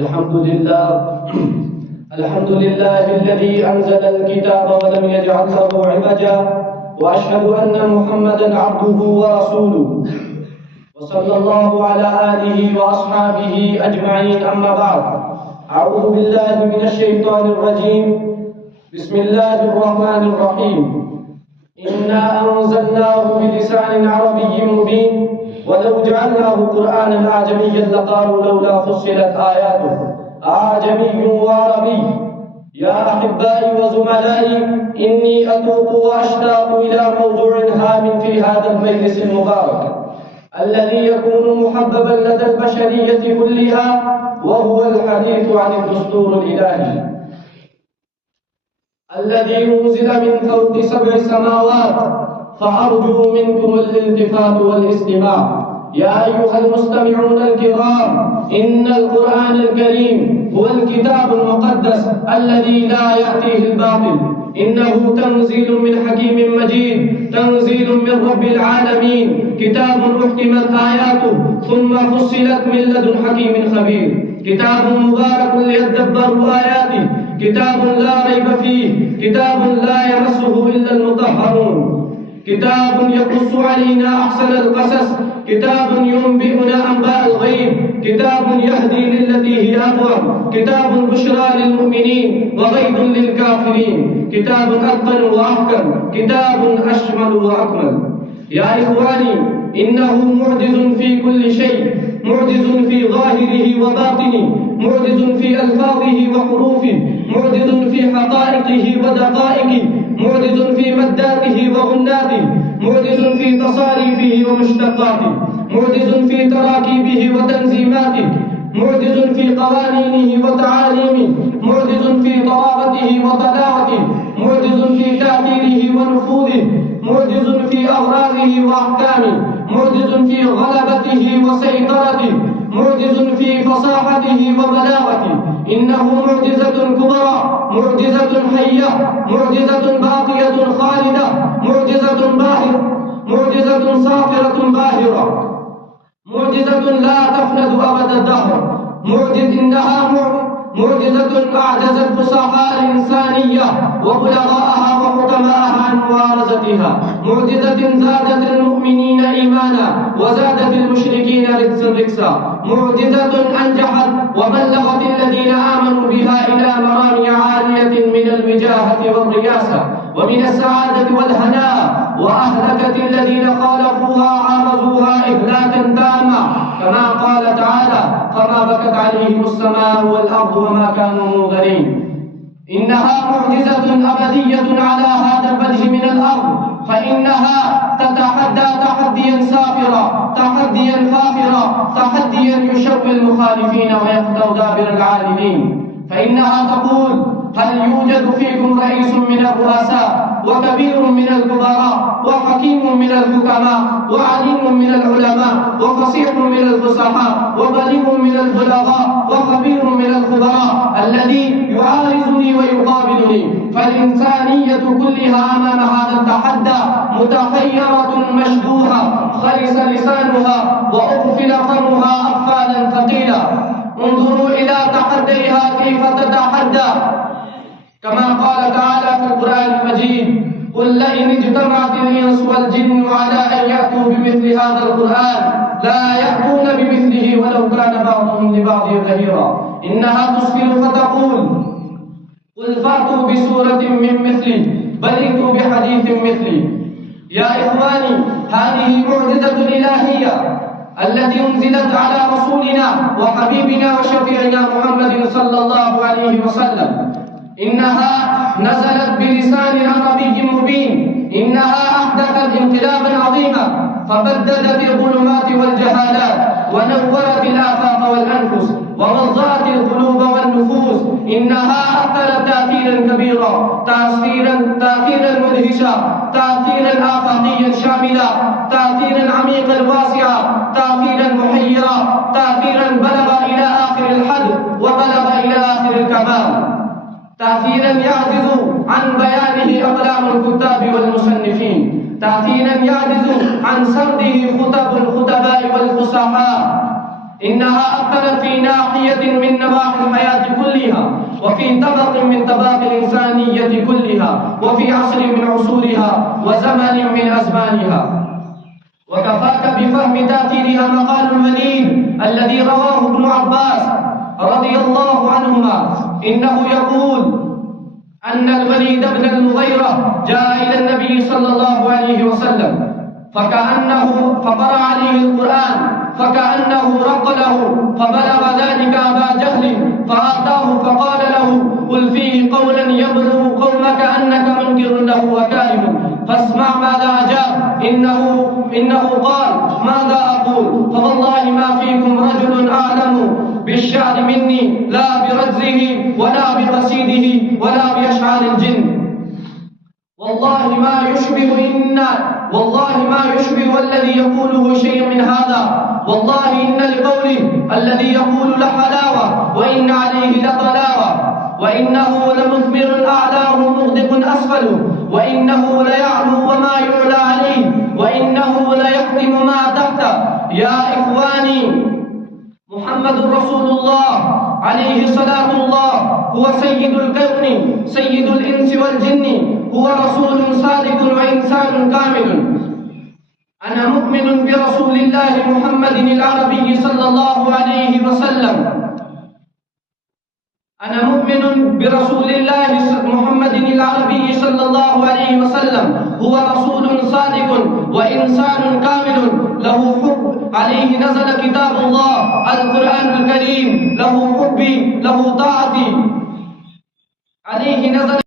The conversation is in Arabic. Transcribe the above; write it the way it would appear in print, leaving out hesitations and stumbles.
الحمد لله الحمد لله الذي أنزل الكتاب ولم يجعل له عوجا، وأشهد أن محمدا عبده ورسوله، وصلى الله على آله وأصحابه أجمعين. أما بعد، أعوذ بالله من الشيطان الرجيم. بسم الله الرحمن الرحيم. إنا أنزلناه بلسان عربي مبين، ولو جعلناه قرآنا أعجميا لقالوا لولا فصلت آياته أعجمي وعربي. يا أحبائي وزملائي، إني أتوق وأشتاق إلى موضوع هام في هذا المجلس المبارك الذي يكون محببا لدى البشرية كلها، وهو الحديث عن الدستور الإلهي الذي أنزل من فوق 7 سماوات، فأرجو منكم الالتفات والاستماع. يا أيها المستمعون الكرام، إن القرآن الكريم هو الكتاب المقدس الذي لا يأتيه الباطل، إنه تنزيل من حكيم مجيد، تنزيل من رب العالمين، كتاب أحكمت آياته ثم فصلت من لدن حكيم خبير، كتاب مبارك ليدبروا آياته، كتاب لا ريب فيه، كتاب لا يمسه إلا المطهرون، كتاب يقص علينا أحسن القصص، كتاب ينبئنا أنباء الغيب، كتاب يهدي للتي هي أقوم، كتاب بشرى للمؤمنين وغيظ للكافرين، كتاب أتقن وأحكم، كتاب أشمل وأكمل. يا إخواني، إنه معجز في كل شيء، معجز في ظاهره وباطنه، معجز في ألفاظه وحروفه، معجز في حقائقه ودقائقه، معجز في مداته وغناته، معجز في تصاريفه ومشتقاته، معجز في تراكيبه وتنظيماته، معجز في قوانينه وتعاليمه، معجز في طراوته وطلاوته، معجز في تأثيره ونفوذه، معجز في أغراضه وأحكامه، معجز في غلبته وسيطرته، معجز في فصاحته وبلاغته. إنه معجزة كبرى، معجزة حية، معجزة باقية خالدة، معجزة باهرة، معجزة صافرة باهرة، معجزة لا تفند أبد الدهر، إنها معجزة أعجزت فصحاء الإنسانية وبلغاءها وحكماءها عن مبارزتها، معجزة زادت المؤمنين إيمانا وزادت المشركين ركسا، معجزة أنجحت وبلغت الذين آمنوا بها إلى مرامي عالية من الوجاهة والرياسة ومن السعادة والهناء، وأهلكت الذين خالفوها عارضوها إهلاكا تاما، كما قال تعالى: فما بكت عليهم السماء والأرض وما كانوا منظرين. إنها معجزة أبدية على هذا الوجه من الأرض، فإنها تتحدى تحديا سافرا، تحديا فافرا، تحديا يشوي المخالفين ويقطع دابر العالمين. فإنها تقول: هل يوجد فيكم رئيس من الرؤساء، وكبير من الكبراء، وحكيم من الحكماء، وعليم من العلماء، وفصيح من الفصحاء، وبليغ من البلغاء، وخبير من الخبراء، الذي يعارضني ويقابلني؟ فالإنسانية كلها أمام هذا التحدي متحيرة مشبوهة، خلص لسانها وأغفل فمها أقفالا ثقيلة. انظروا إلى تحديها كيف تتحدى، كما قال تعالى في القرآن المجيد: قل لئن اجتمعت الإنس والجن على أن يأتوا بمثل هذا القرآن لا يأتون بمثله ولو كان بعضهم لبعض ظهيرا. إنها تسفل فتقول: قل فأتوا بسورة من مثله بل ائتوا بحديث مثله. يا إخواني، هذه معجزة إلهية التي أنزلت على رسولنا وحبيبنا وشفيعنا محمد صلى الله عليه وسلم. إنها نزلت بلسان عربي مبين، إنها أحدثت انقلابا عظيما، فبددت الظلمات والجهالات، ونورت الآفاق والأنفس، ووضعت القلوب والنفوس. إنها أثرت تأثيرا كبيرا، تأثيرا مدهشا، تأثيرا آفاقيا شاملا، تأثيرا عميقا واسعا، تأثيرا محيرا، تأثيرا بلغ إلى آخر الحد وبلغ إلى آخر الكمال، تأثيرا يعجز عن بيانه أقلام الكتاب والمصنفين، تأثيرا يعجز عن سرده خطب الخطباء والفصحاء. إنها أثرت في ناحية من نواحي وفي طبق من طباق الإنسانية كلها، وفي عصر من عصورها، وزمن من أزمانها. وكفاك بفهم تأثيرها مقال الوليد الذي رواه ابن عباس رضي الله عنهما، إنه يقول أن الوليد بن المغيرة جاء إلى النبي صلى الله عليه وسلم فقرأ عليه القرآن فكأنه رق له، فبلغ ذلك أبا جهل فأتاه فقال له: قل فيه قولا يبلغ قومك أنك منكر له وكارم، فاسمع ماذا أجاب. إنه قال: ماذا أقول؟ فوالله ما فيكم رجل أعلم بالشعر مني، لا برجزه ولا بقصيده ولا بأشعار الجن. والله ما يشبه الذي يقوله شيء من هذا. والله إن لقوله الذي يقول لحلاوة، وإن عليه لطلاوة، وإنه لمثمر أعلاه مغدق أسفله، وإنه ليعلو وما يعلى عليه، وإنه ليختم ما تحته. يا إخواني، محمد رسول الله عليه صلاة الله هو سيد الكون، سيد الإنس والجن، هو رسول صادق وإنسان كامل. أنا مؤمن برسول الله محمد العربي صلى الله عليه وسلم. أنا مؤمن برسول الله محمد العربي صلى الله عليه وسلم، هو رسول صادق وإنسان كامل، له حب، عليه نزل كتاب الله القرآن الكريم، له حبي، له طاعتي، عليه نزل